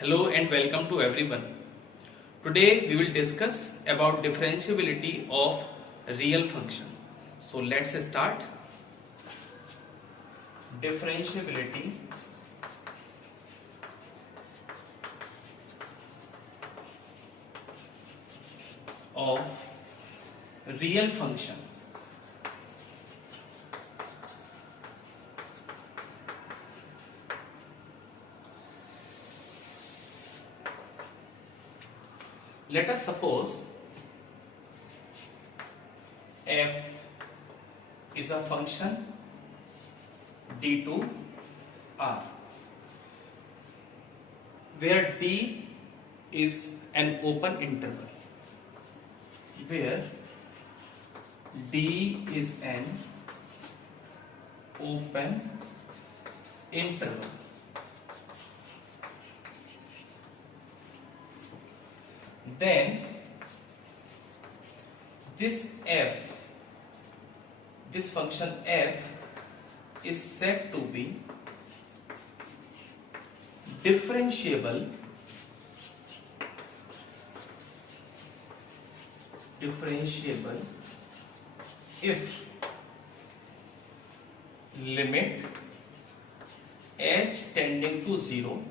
Hello and welcome to everyone. Today we will discuss about differentiability of real function. So let's start. Differentiability of real function. Let us suppose f is a function d to r, where d is an open interval, where d is an open interval. Then this function f is said to be differentiable if limit h tending to 0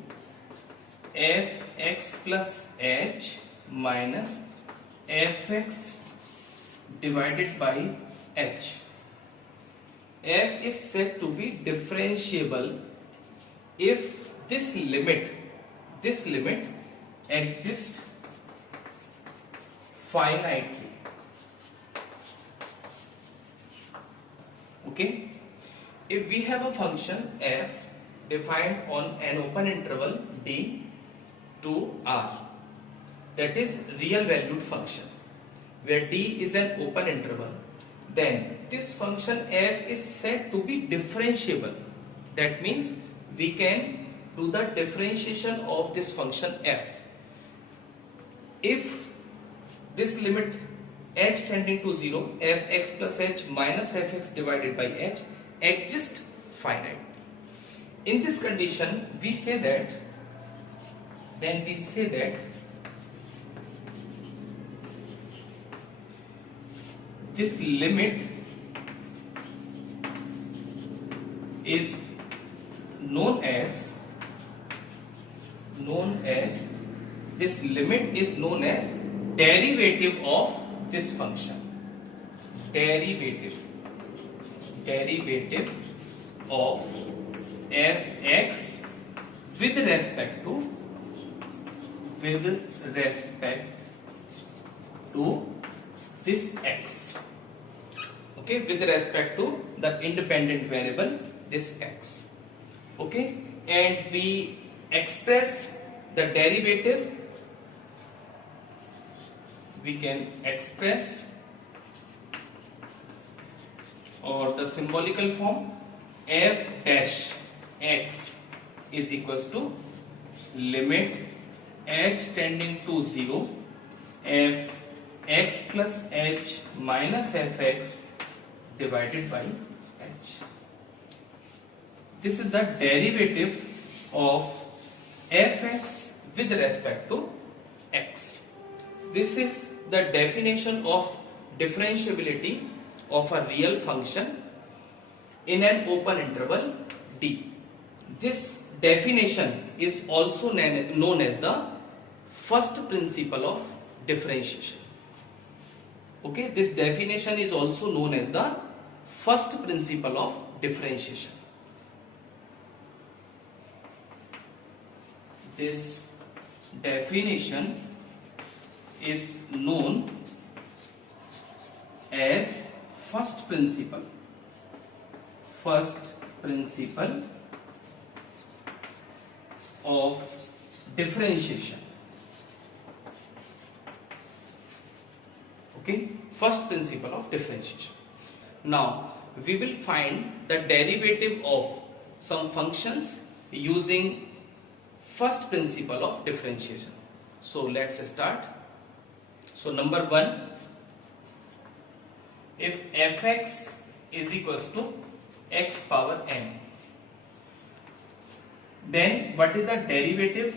fx plus h minus fx divided by h. F is said to be differentiable if this limit exists finitely. Okay, if we have a function f defined on an open interval d to r, that is real valued function, where d is an open interval, then this function f is said to be differentiable. That means we can do the differentiation of this function f if this limit h tending to 0 fx plus h minus fx divided by h exists finite. In this condition we say that this limit is known as derivative of this function. Derivative of fx with respect to this x. Okay, with respect to the independent variable this x. Okay, and we express the derivative, we can express, or the symbolical form, f dash x is equals to limit h tending to 0 f x plus h minus fx divided by h. This is the derivative of fx with respect to x. This is the definition of differentiability of a real function in an open interval d. This definition is also known as the first principle of differentiation. Okay, this definition is also known as the first principle of differentiation. This definition is known as first principle of differentiation. Okay, first principle of differentiation. Now we will find the derivative of some functions using first principle of differentiation. So let's start. So number 1, if fx is equals to x power n, then what is the derivative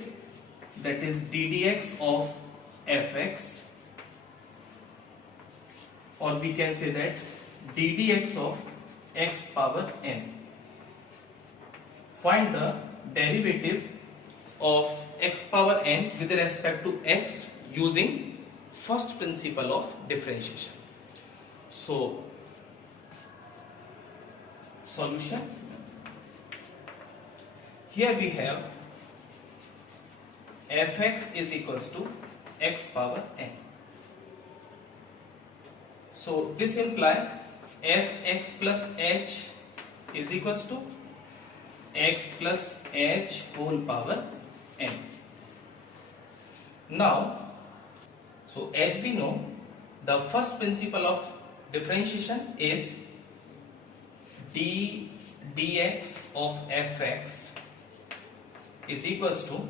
that is ddx of fx, or we can say that ddx of x power n. Find the derivative of x power n with respect to x using first principle of differentiation. So, solution. Here we have fx is equals to x power n. So this implies fx plus h is equals to x plus h whole power n. Now, so as we know, the first principle of differentiation is dx of fx is equals to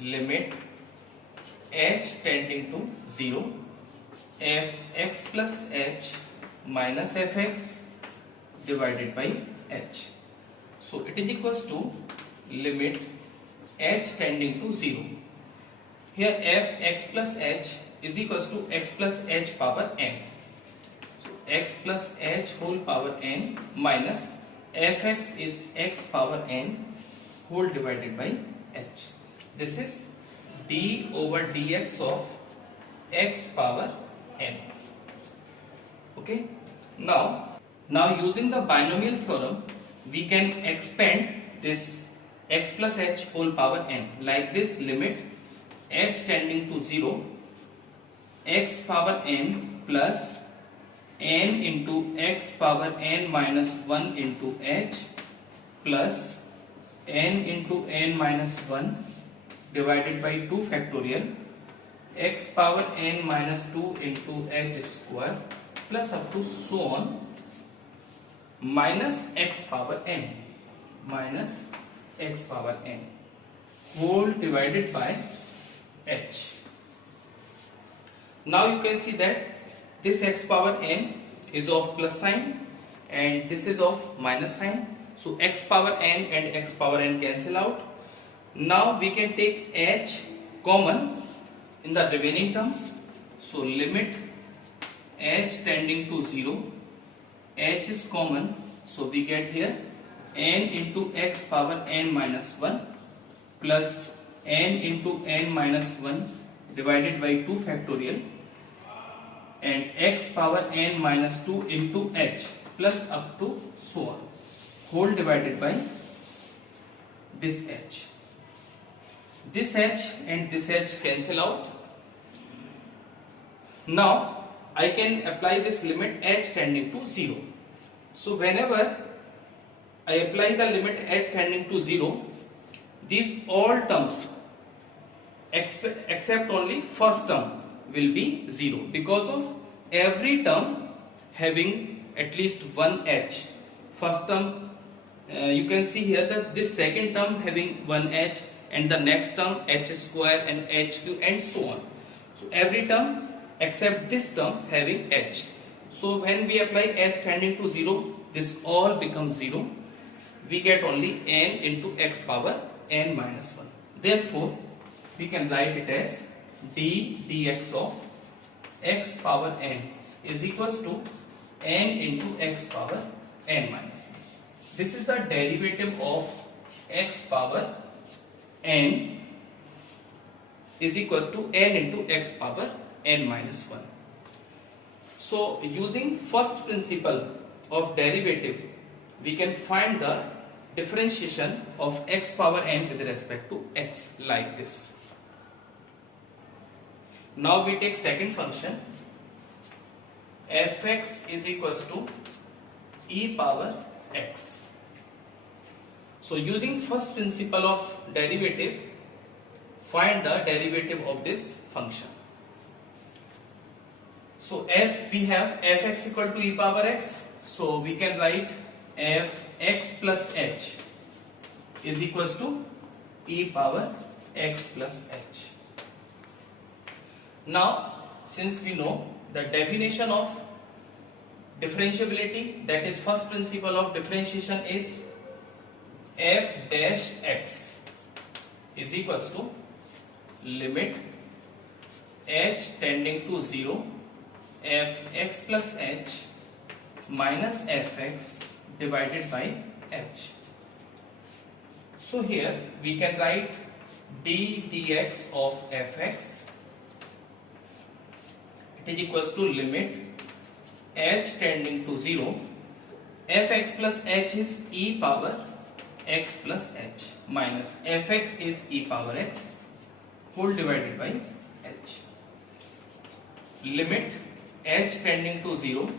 limit h tending to 0 fx plus h minus fx divided by h. So it is equals to limit h tending to 0. Here fx plus h is equals to x plus h power n. So x plus h whole power n minus fx is x power n whole divided by h. This is d over dx of x power n. Okay. Now using the binomial theorem, we can expand this x plus h whole power n like this: limit h tending to 0 x power n plus n into x power n minus 1 into h plus n into n minus 1 divided by 2 factorial x power n minus 2 into h square plus up to so on minus x power n whole divided by h. Now you can see that this x power n is of plus sign and this is of minus sign. So x power n and x power n cancel out. Now we can take h common in the remaining terms. So limit h tending to 0, h is common, so we get here n into x power n minus 1 plus n into n minus 1 divided by 2 factorial and x power n minus 2 into h plus up to so on whole divided by this h. This h and this h cancel out. Now I can apply this limit h tending to 0. So whenever I apply the limit h tending to 0, these all terms except only first term will be 0 because of every term having at least one h. First term, you can see here that this second term having one h and the next term h square and h cube and so on. So every term except this term having h. So when we apply h tending to 0, this all becomes 0. We get only n into x power n minus 1. Therefore, we can write it as d dx of x power n is equals to n into x power n minus 1. This is the derivative of x power n is equals to n into x power n minus 1. So using first principle of derivative, we can find the differentiation of x power n with respect to x like this. Now we take second function fx is equals to e power x. So using first principle of derivative, find the derivative of this function. So as we have fx equal to e power x, so we can write fx plus h is equals to e power x plus h. Now since we know the definition of differentiability, that is first principle of differentiation is f dash x is equals to limit h tending to 0 fx plus h minus fx divided by h. So here we can write d dx of fx, it is equals to limit h tending to 0, fx plus h is e power x plus h minus fx is e power x whole divided by h. Limit h tending to 0,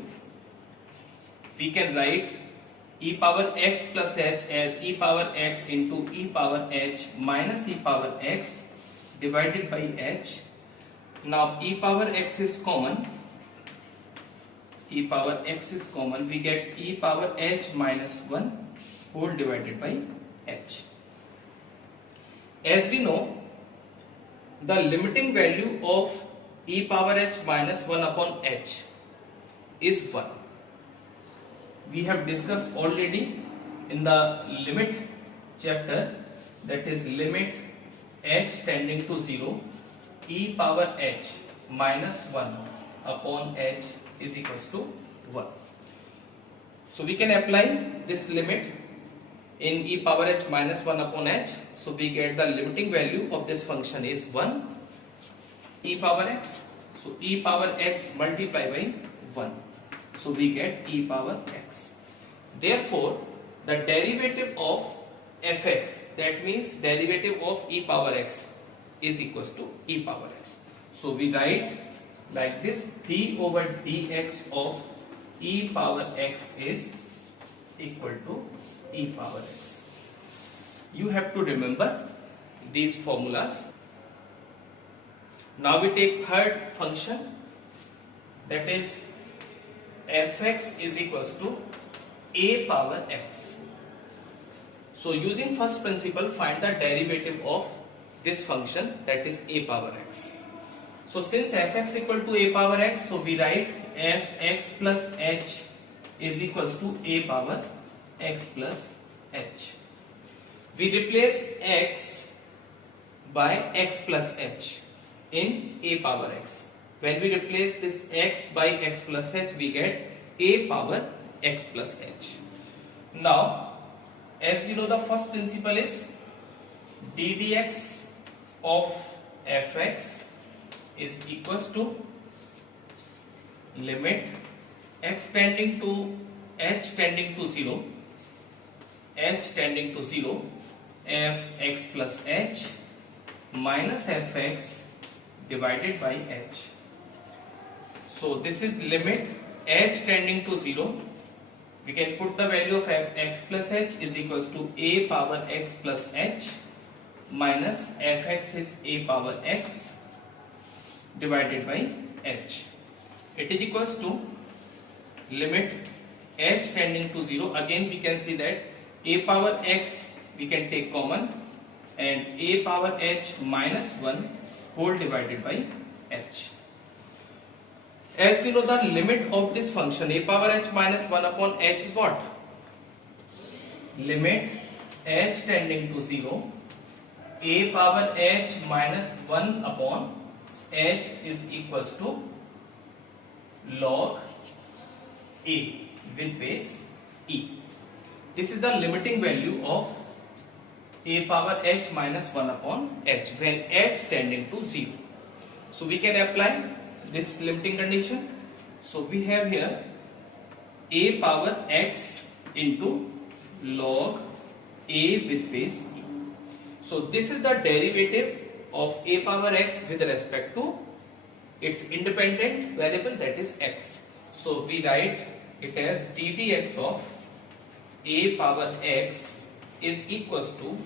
we can write e power x plus h as e power x into e power h minus e power x divided by h. Now e power x is common, e power x is common, we get e power h minus 1 whole divided by h. As we know, the limiting value of e power h minus 1 upon h is 1. We have discussed already in the limit chapter, that is limit h tending to 0 e power h minus 1 upon h is equals to 1. So we can apply this limit in e power h minus 1 upon h. So we get the limiting value of this function is 1 e power x. So e power x multiplied by 1. So we get e power x. Therefore, the derivative of fx, that means derivative of e power x, is equals to e power x. So we write like this, d over dx of e power x is equal to e power x. You have to remember these formulas. Now we take third function, that is fx is equals to a power x. So using first principle, find the derivative of this function, that is a power x. So since fx equal to a power x, so we write fx plus h is equals to a power x plus h. We replace x by x plus h in a power x. When we replace this x by x plus h, we get a power x plus h. Now, as we know, the first principle is d dx of fx is equals to limit x tending to h tending to 0, h tending to 0, fx plus h minus fx divided by h. So this is limit h tending to 0. We can put the value of fx plus h is equals to a power x plus h minus fx is a power x divided by h. It is equals to limit h tending to 0. Again we can see that a power x we can take common and a power h minus 1 whole divided by h. As we know, the limit of this function a power h minus 1 upon h is what? Limit h tending to 0 a power h minus 1 upon h is equals to log a with base e. This is the limiting value of a power h minus 1 upon h when h tending to 0. So we can apply this limiting condition. So we have here a power x into log a with base e. So this is the derivative of a power x with respect to its independent variable, that is x. So we write it as d dx of a power x is equals to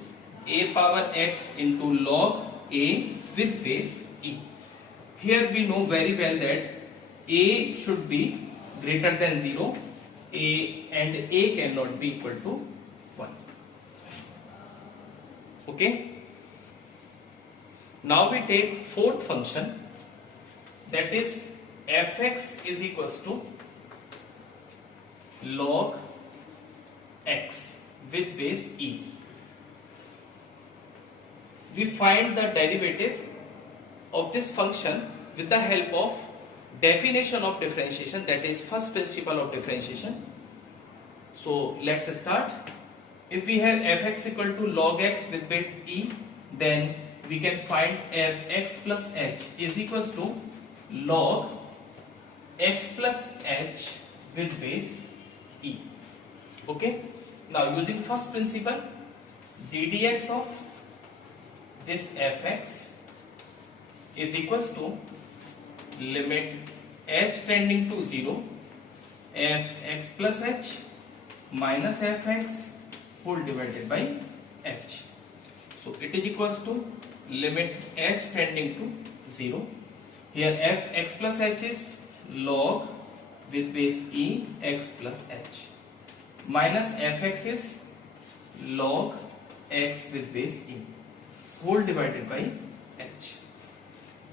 a power x into log a with base e. Here we know very well that a should be greater than 0, and a cannot be equal to 1. Okay. Now we take fourth function, that is fx is equals to log x with base e. We find the derivative of this function with the help of definition of differentiation, that is first principle of differentiation. So let's start. If we have fx equal to log x with bit e, then we can find fx plus h is equals to log x plus h with base e. Okay. Now using first principle, ddx of this fx is equals to limit h tending to 0 fx plus h minus fx whole divided by h. So it is equals to limit h tending to 0. Here fx plus h is log with base e x plus h minus fx is log x with base e whole divided by h.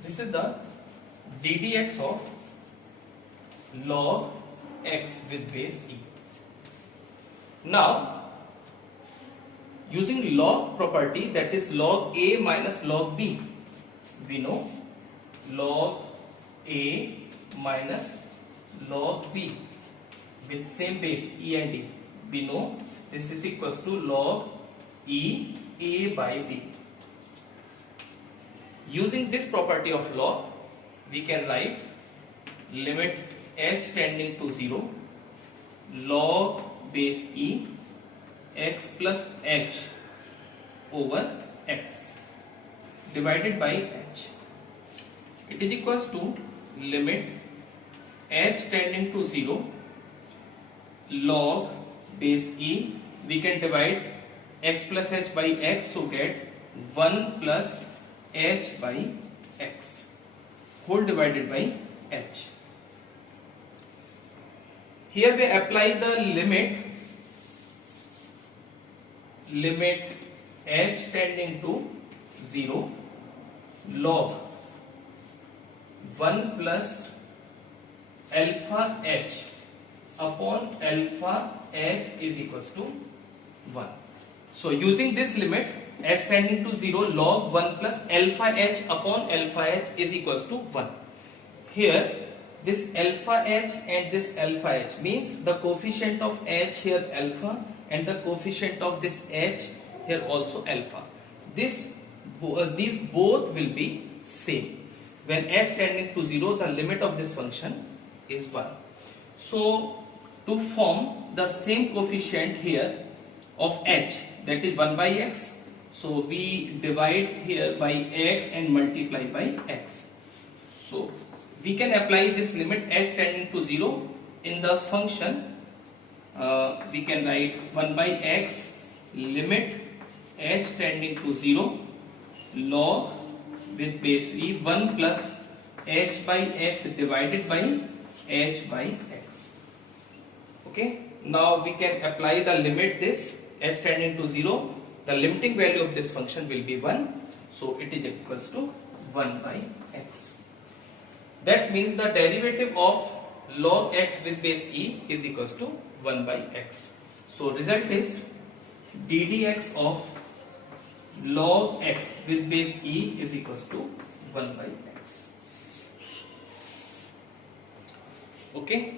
This is the ddx of log x with base e. Now using log property, that is log a minus log b, we know log a minus log b with same base e and d, we know this is equals to log e a by b. Using this property of log, we can write limit h tending to 0 log base e x plus h over x divided by h. It is equals to limit h tending to 0 log base e, we can divide x plus h by x, so get 1 plus h by x whole divided by h. Here we apply the limit h tending to 0 log 1 plus alpha h upon alpha h is equals to 1. So using this limit h tending to 0 log 1 plus alpha h upon alpha h is equals to 1. Here this alpha h and this alpha h means the coefficient of h here alpha and the coefficient of this h here also alpha. These both will be same. When h tending to 0, the limit of this function is 1. So to form the same coefficient here of h, that is 1 by x, so we divide here by x and multiply by x. So we can apply this limit h tending to 0 in the function. We can write 1 by x limit h tending to 0 log with base e 1 plus h by x divided by h by x. Okay. Now we can apply the limit this h tending to 0. The limiting value of this function will be 1. So it is equals to 1 by x. That means the derivative of log x with base e is equals to 1 by x. So result is ddx of log x with base e is equals to 1 by x. Okay.